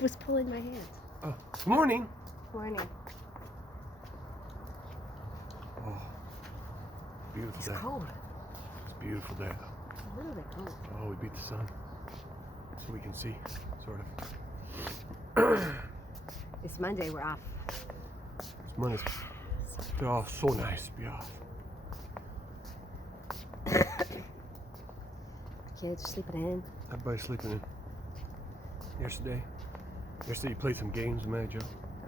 Was pulling my hand. Oh, good morning. Morning. Oh, beautiful It's day. cold. It's a beautiful day, though. It's a little bit cold. Oh, we beat the sun, so we can see, sort of. It's Monday. We're off. It's Monday. Oh, so nice to be off. Kids are sleeping in. Everybody's sleeping in. Yesterday you played some games, man, Joe.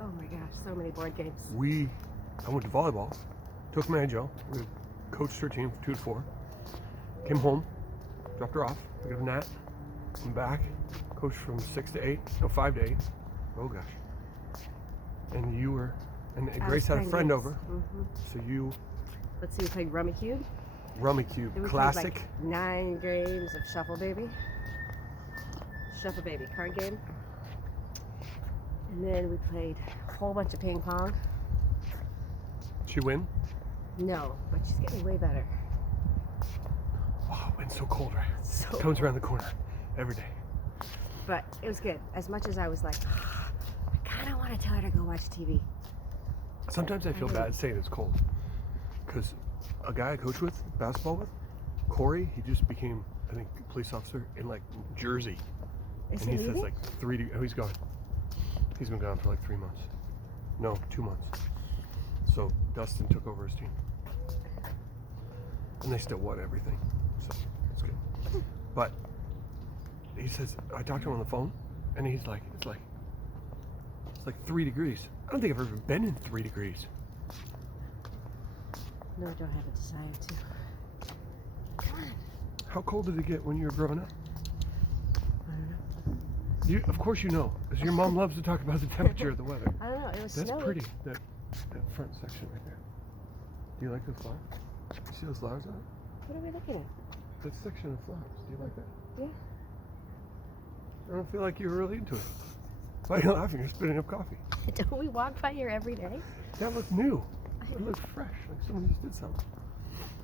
Oh my gosh, so many board games. I went to volleyball, took Mary Jo, we coached her team from 2 to 4, came home, dropped her off, picked up a nap, come back, coached from 5 to 8, oh gosh. And Grace had a friend over, so Let's see, we played Rummy Cube. Rummy Cube, Then we classic. played like 9 games of Shuffle Baby. Shuffle Baby card game. And then we played a whole bunch of ping pong. She win? No, but she's getting way better. Oh, it's so cold, right? So Comes around the corner every day. But it was good. As much as I was like, I kind of want to tell her to go watch TV. Sometimes I feel bad saying it's cold, because a guy I coach with, basketball with, Corey, he just became, I think, a police officer in like Jersey. Is And he he says leaving? like 3 oh, he's gone. He's been gone for like 3 months. No, 2 months. So Dustin took over his team. And they still won everything. So it's good. But he says, I talked to him on the phone, and he's like, it's like 3 degrees. I don't think I've ever been in 3 degrees. No, I don't have a desire to. Come on. How cold did it get when you were growing up? I don't know. Of course you know, because your mom loves to talk about the temperature of the weather. I don't know. It was That's snowy. pretty, that front section right there. Do you like those flowers? You see those flowers on it? What are we looking at? That section of flowers, do you like that? Yeah. I don't feel like you were really into it. Why are you laughing? You're spitting up coffee. Don't we walk by here every day? That looked new. It looked fresh, like someone just did something.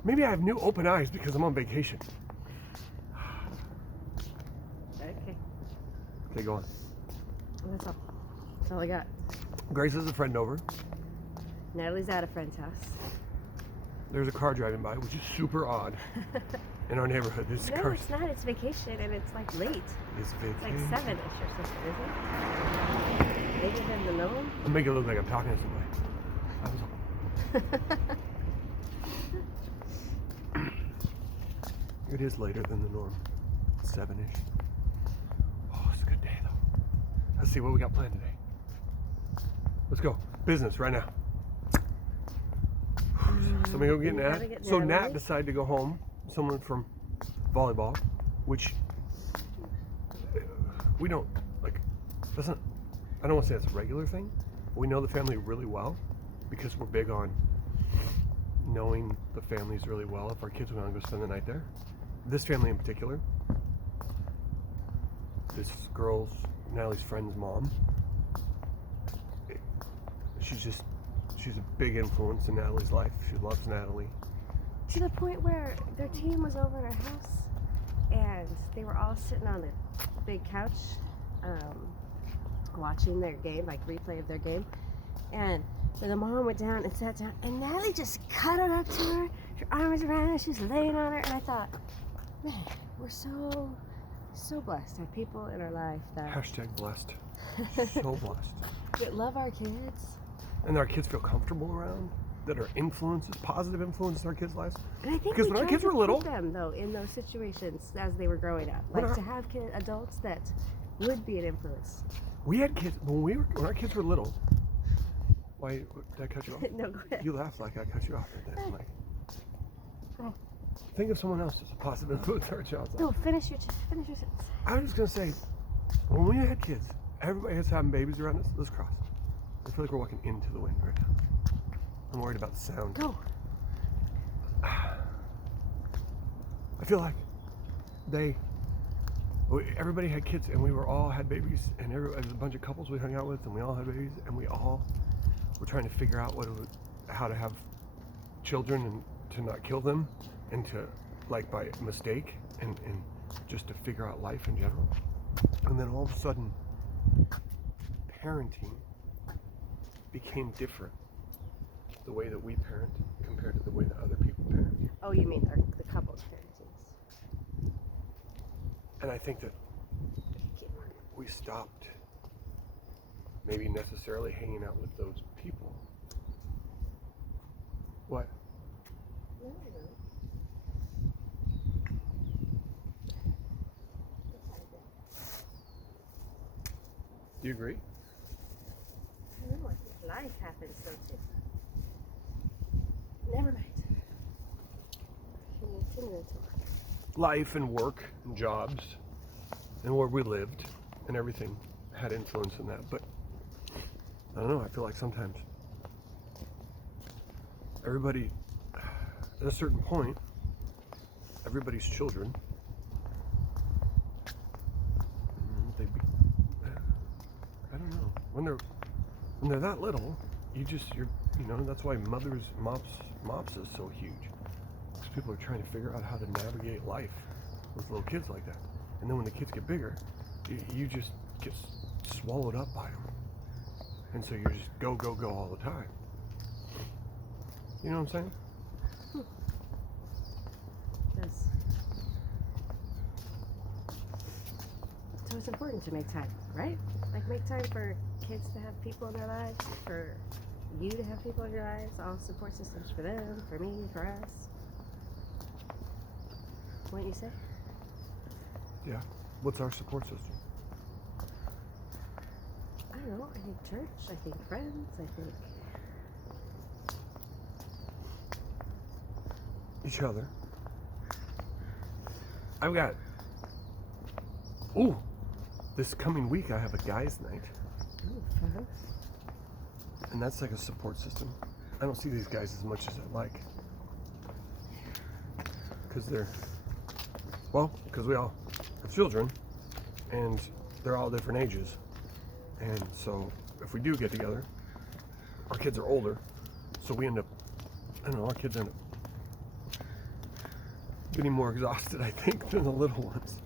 Maybe I have new open eyes because I'm on vacation. Okay. Okay, go on. That's all. That's all I got. Grace has a friend over. Natalie's at a friend's house. There's a car driving by, which is super odd in our neighborhood. This No, car it's not. It's vacation, and it's like late. is It's like vacation. 7-ish or something, isn't it? Later than the norm. I'll make it look like I'm talking to somebody. That was all. It is later than the norm. 7-ish. Oh, it's a good day though. Let's see what we got planned today. Let's go. Business right now. Somebody go get We gotta Nat. get So Nat Natalie. decided to go home. Someone from volleyball, which we don't like. Doesn't. I don't want to say it's a regular thing. But we know the family really well because we're big on knowing the families really well. If our kids want to go spend the night there, this family in particular, this girl's Natalie's friend's mom. She's a big influence in Natalie's life. She loves Natalie. To the point where their team was over at our house, and they were all sitting on the big couch, watching their game, like replay of their game. And the mom went down and sat down, and Natalie just cuddled up to her. Her arm was around her. She was laying on her, and I thought, man, we're so blessed to have people in our life that Hashtag blessed. So blessed. that love our kids. And our kids feel comfortable around, that are influences, positive influences in our kids' lives. And I think Because we when our tried kids to were little- put them though in those situations as they were growing up, When like our- to have adults that would be an influence. We had kids when our kids were little. Why did I cut you off? No, go ahead. You laughed like I cut you off right there. I'm like, Oh. think of someone else as a positive influence in our child's life. No, finish your sentence. I was just gonna say, when we had kids, everybody was having babies around us. Let's cross. I feel like we're walking into the wind right now. I'm worried about the sound. Go. I feel like everybody had kids, and we all had babies, and there was a bunch of couples we hung out with, and we all had babies, and we all were trying to figure out how to have children and to not kill them, and to like by mistake, and just to figure out life in general. And then all of a sudden, parenting became different. The way that we parent compared to the way that other people parent. Oh, you mean the couple's parentings? And I think that we stopped maybe necessarily hanging out with those people. What? No. Do you agree? I don't know. I think life happens so too. Never mind. Continue to talk. Life and work and jobs and where we lived and everything had influence in that. But I don't know. I feel like sometimes everybody, at a certain point, everybody's children, I don't know. When they're that little, that's why mops is so huge. Because people are trying to figure out how to navigate life with little kids like that. And then when the kids get bigger, you just get swallowed up by them. And so you're just go all the time. You know what I'm saying? Yes. So it's important to make time, right? Like make time for kids to have people in their lives, for you to have people in your lives, all support systems for them, for me, for us. Wouldn't you say? Yeah. What's our support system? I don't know. I think church. I think friends. I think each other. I've got. This coming week I have a guys' night. fun. And that's like a support system. I don't see these guys as much as I like. Because we all have children and they're all different ages. And so if we do get together, our kids are older. So we end up, our kids end up getting more exhausted, I think, than the little ones.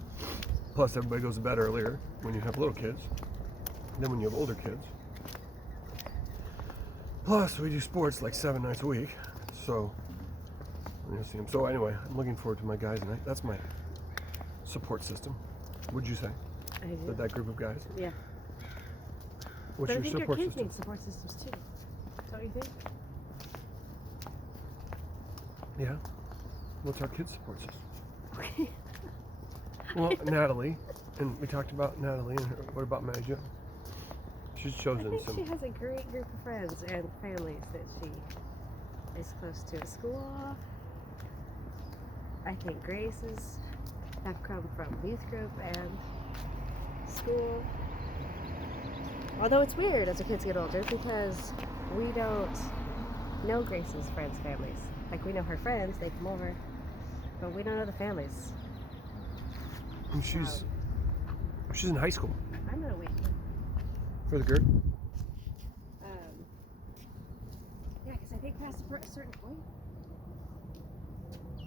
Plus, everybody goes to bed earlier when you have little kids than when you have older kids. Plus, we do sports like 7 nights a week. So, we're gonna see them. So anyway, I'm looking forward to my guys night. That's my support system. Would you say? I do. That group of guys? Yeah. What's But I your think support your kids system? need support systems too. Don't you think? Yeah. What's our kids' support system? Well, Natalie, and we talked about Natalie, and what about Mary Jo? She's I chosen think some. she has a great group of friends and families that she is close to at school. I think Grace's have come from youth group and school. Although it's weird as the kids get older because we don't know Grace's friends' families. Like we know her friends, they come over, but we don't know the families. And she's in high school. I'm in a week. For the group? Yeah, because I think past a certain point,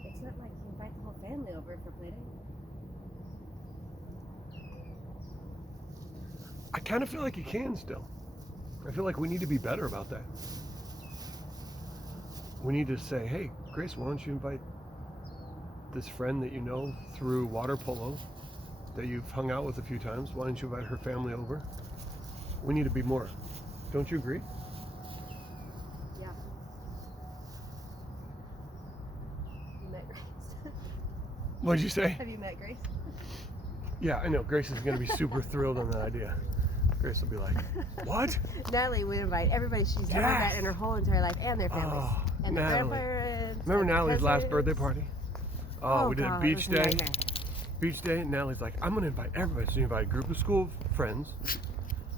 it's not like you invite the whole family over for play day. I kind of feel like you can still. I feel like we need to be better about that. We need to say, hey, Grace, why don't you invite this friend that you know through water polo that you've hung out with a few times? Why don't you invite her family over? We need to be more. Don't you agree? Yeah. You met Grace? What'd you say? Have you met Grace? Yeah, I know. Grace is going to be super thrilled on that idea. Grace will be like, what? Natalie would invite everybody she's ever met in her whole entire life and their families. Oh, and Natalie. their grandparents. Remember and their Natalie's last cousins. birthday party? Oh, we did God, a it beach was day. nightmare. Beach day, and Natalie's like, I'm going to invite everybody. So she invited a group of school friends.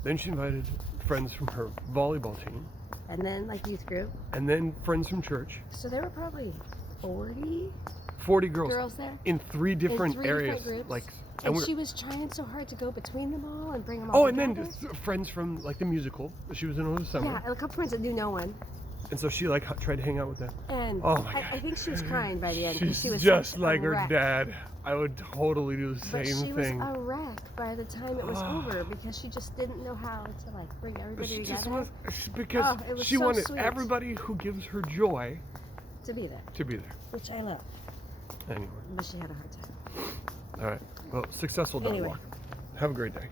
Then she invited friends from her volleyball team. And then like youth group. And then friends from church. So there were probably 40 girls there. in three different in three areas. Different groups. Like, and we're- she was trying so hard to go between them all and bring them all and together. then friends from like the musical. She was in over the summer. Yeah, and a couple friends that knew no one. And so she like tried to hang out with them. And Oh my God. I think she was crying by the end because She's she was just such like a her wreck. dad. I would totally do the But same she thing. was a wreck by the time it was over because she just didn't know how to like bring everybody She just together. because Oh, it was she so wanted sweet. everybody who gives her joy To be there, to be there. which I love. Anyway, But she had a hard time. all right. Well, successful dog Anyway. walk. Have a great day.